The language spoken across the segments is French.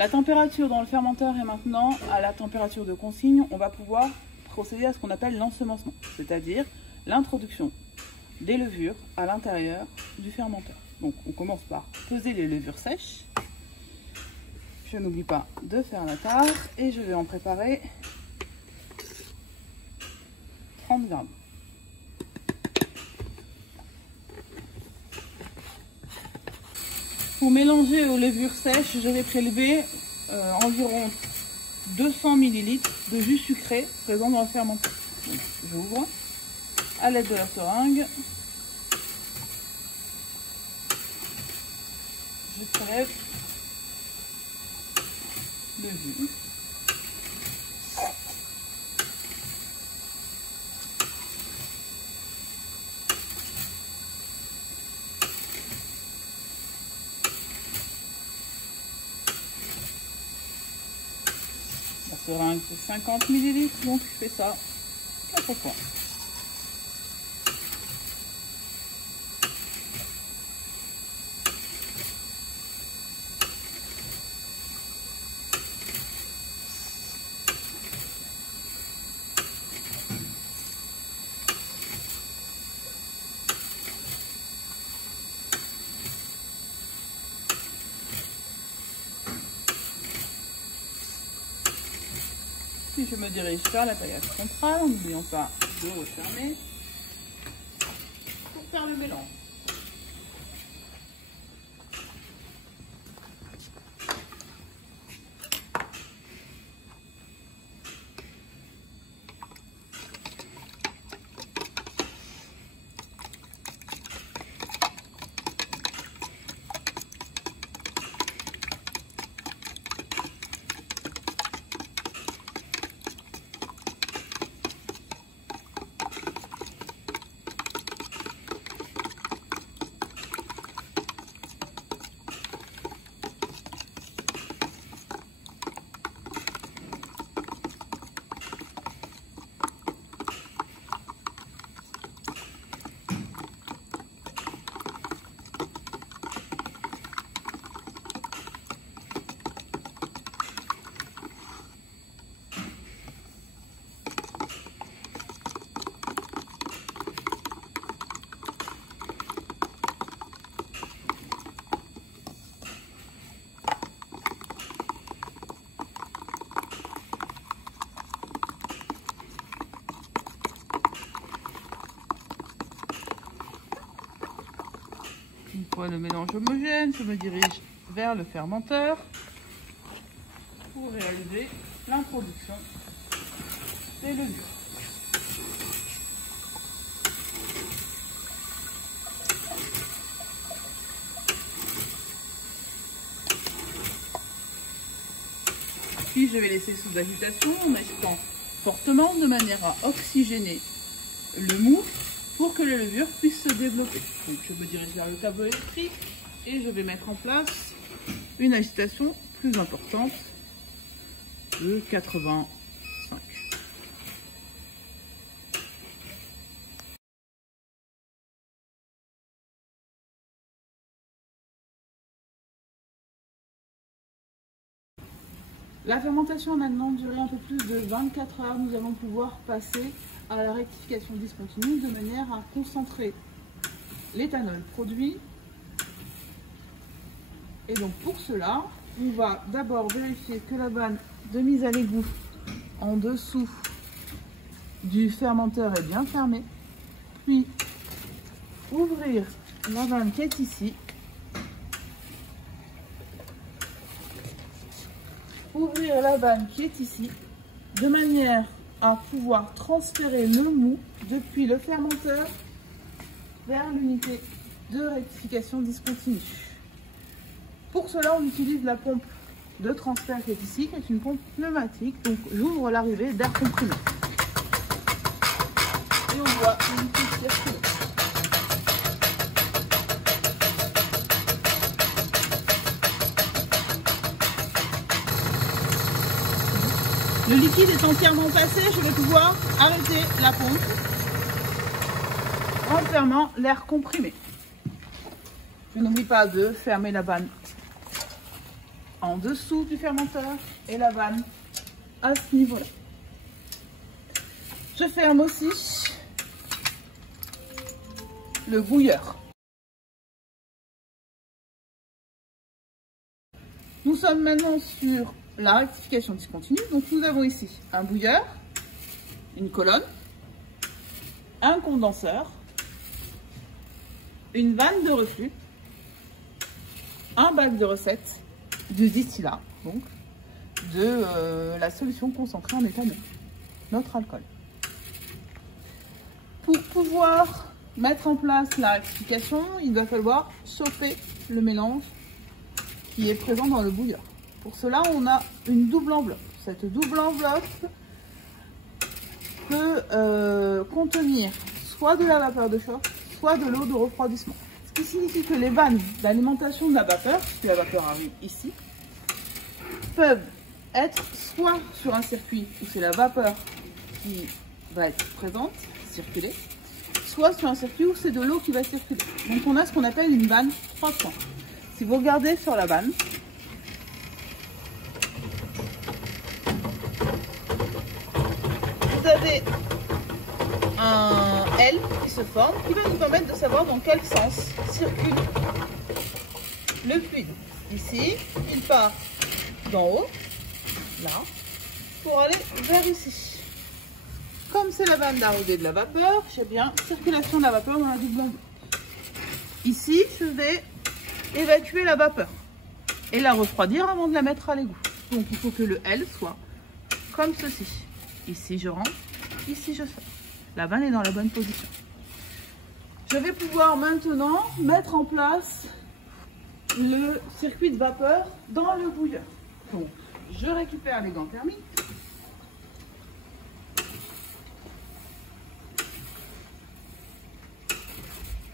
La température dans le fermenteur est maintenant à la température de consigne. On va pouvoir procéder à ce qu'on appelle l'ensemencement, c'est-à-dire l'introduction des levures à l'intérieur du fermenteur. Donc on commence par peser les levures sèches. Je n'oublie pas de faire la tasse et je vais en préparer 30 grammes. Pour mélanger aux levures sèches, je vais prélever environ 200 ml de jus sucré présent dans le fermenteur. Donc, j'ouvre à l'aide de la seringue. Je prélève le jus. La seringue fait 50 ml, donc je fais ça 4 fois. Puis je me dirige vers la paillette centrale, en n'oubliant pas de refermer pour faire le mélange. Une fois le mélange homogène, je me dirige vers le fermenteur pour réaliser l'introduction des levures. Puis je vais laisser sous agitation en agitant fortement de manière à oxygéner le mou pour que les levures puissent se développer. Donc je me dirige vers le tableau électrique et je vais mettre en place une agitation plus importante de 85. La fermentation a maintenant duré un peu plus de 24 heures. Nous allons pouvoir passer à la rectification discontinue de manière à concentrer l'éthanol produit. Et donc pour cela, on va d'abord vérifier que la vanne de mise à l'égout en dessous du fermenteur est bien fermée. Puis ouvrir la vanne qui est ici. Ouvrir la vanne qui est ici de manière à pouvoir transférer le mou depuis le fermenteur vers l'unité de rectification discontinue. Pour cela, on utilise la pompe de transfert qui est ici, qui est une pompe pneumatique. Donc j'ouvre l'arrivée d'air comprimé. Et on voit une petite circuler. Le liquide est entièrement passé, je vais pouvoir arrêter la pompe en fermant l'air comprimé. Je n'oublie pas de fermer la vanne en dessous du fermenteur et la vanne à ce niveau-là. Je ferme aussi le bouilleur. Nous sommes maintenant sur la rectification discontinue. Donc nous avons ici un bouilleur, une colonne, un condenseur, une vanne de reflux, un bac de recette, du distillat, donc de la solution concentrée en éthanol, notre alcool. Pour pouvoir mettre en place la rectification, il va falloir chauffer le mélange qui est présent dans le bouilleur. Pour cela, on a une double enveloppe. Cette double enveloppe peut contenir soit de la vapeur de chauffe, soit de l'eau de refroidissement. Ce qui signifie que les vannes d'alimentation de la vapeur, puisque la vapeur arrive ici, peuvent être soit sur un circuit où c'est la vapeur qui va être présente, circuler, soit sur un circuit où c'est de l'eau qui va circuler. Donc on a ce qu'on appelle une vanne 300. Si vous regardez sur la vanne, vous avez un L qui se forme, qui va nous permettre de savoir dans quel sens circule le fluide. Ici, il part d'en haut, là, pour aller vers ici. Comme c'est la vanne d'arrivée de la vapeur, j'ai bien circulation de la vapeur dans la double enveloppe. Ici, je vais évacuer la vapeur et la refroidir avant de la mettre à l'égout. Donc il faut que le L soit comme ceci. Ici je rentre, ici je sors. La vanne est dans la bonne position. Je vais pouvoir maintenant mettre en place le circuit de vapeur dans le bouilleur. Donc je récupère les gants thermiques.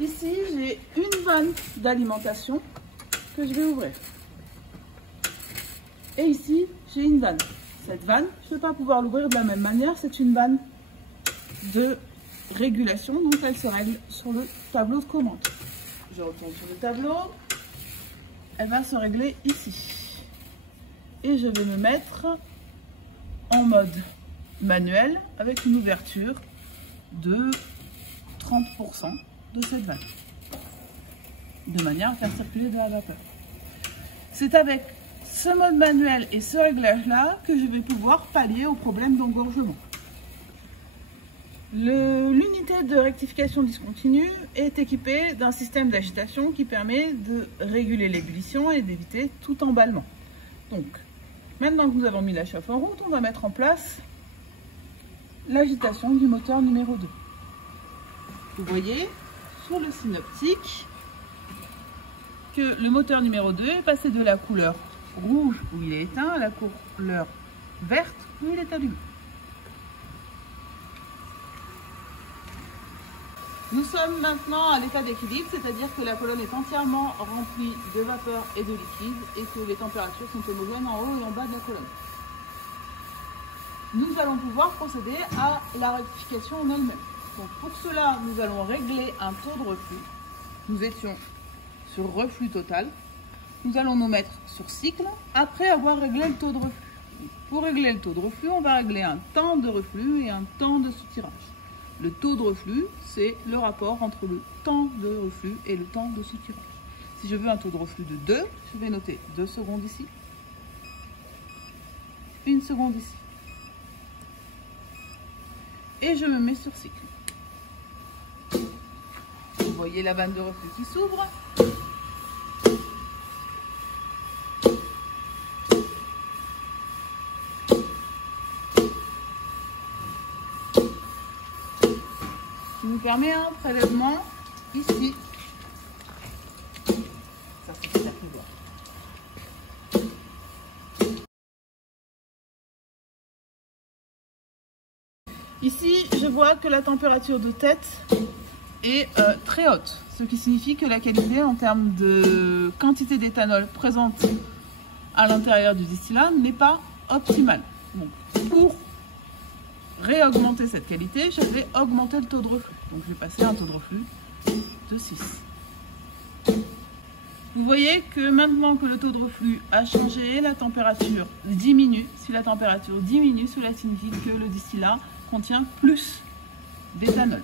Ici, j'ai une vanne d'alimentation que je vais ouvrir. Et ici, j'ai une vanne. Cette vanne, je ne vais pas pouvoir l'ouvrir de la même manière. C'est une vanne de régulation, donc elle se règle sur le tableau de commande. Je retourne sur le tableau. Elle va se régler ici. Et je vais me mettre en mode manuel avec une ouverture de 30% de cette vanne, de manière à faire circuler de la vapeur. C'est avec ce mode manuel et ce réglage-là que je vais pouvoir pallier au problème d'engorgement. L'unité de rectification discontinue est équipée d'un système d'agitation qui permet de réguler l'ébullition et d'éviter tout emballement. Donc, maintenant que nous avons mis la chauffe en route, on va mettre en place l'agitation du moteur numéro 2. Vous voyez sur le synoptique que le moteur numéro 2 est passé de la couleur rouge où il est éteint à la couleur verte où il est allumé. Nous sommes maintenant à l'état d'équilibre, c'est-à-dire que la colonne est entièrement remplie de vapeur et de liquide et que les températures sont homogènes en haut et en bas de la colonne. Nous allons pouvoir procéder à la rectification en elle-même. Donc pour cela, nous allons régler un taux de reflux. Nous étions sur reflux total. Nous allons nous mettre sur cycle après avoir réglé le taux de reflux. Pour régler le taux de reflux, on va régler un temps de reflux et un temps de soutirage. Le taux de reflux, c'est le rapport entre le temps de reflux et le temps de soutirage. Si je veux un taux de reflux de 2, je vais noter 2 secondes ici, 1 seconde ici. Et je me mets sur cycle. Vous voyez la vanne de reflux qui s'ouvre. Qui nous permet un prélèvement ici. Ça, c'est la pouvoir. Ici, je vois que la température de tête est très haute, ce qui signifie que la qualité en termes de quantité d'éthanol présente à l'intérieur du distillat n'est pas optimale. Donc, pour réaugmenter cette qualité, je vais augmenter le taux de reflux. Donc je vais passer à un taux de reflux de 6. Vous voyez que maintenant que le taux de reflux a changé, la température diminue. Si la température diminue, cela signifie que le distillat contient plus d'éthanol.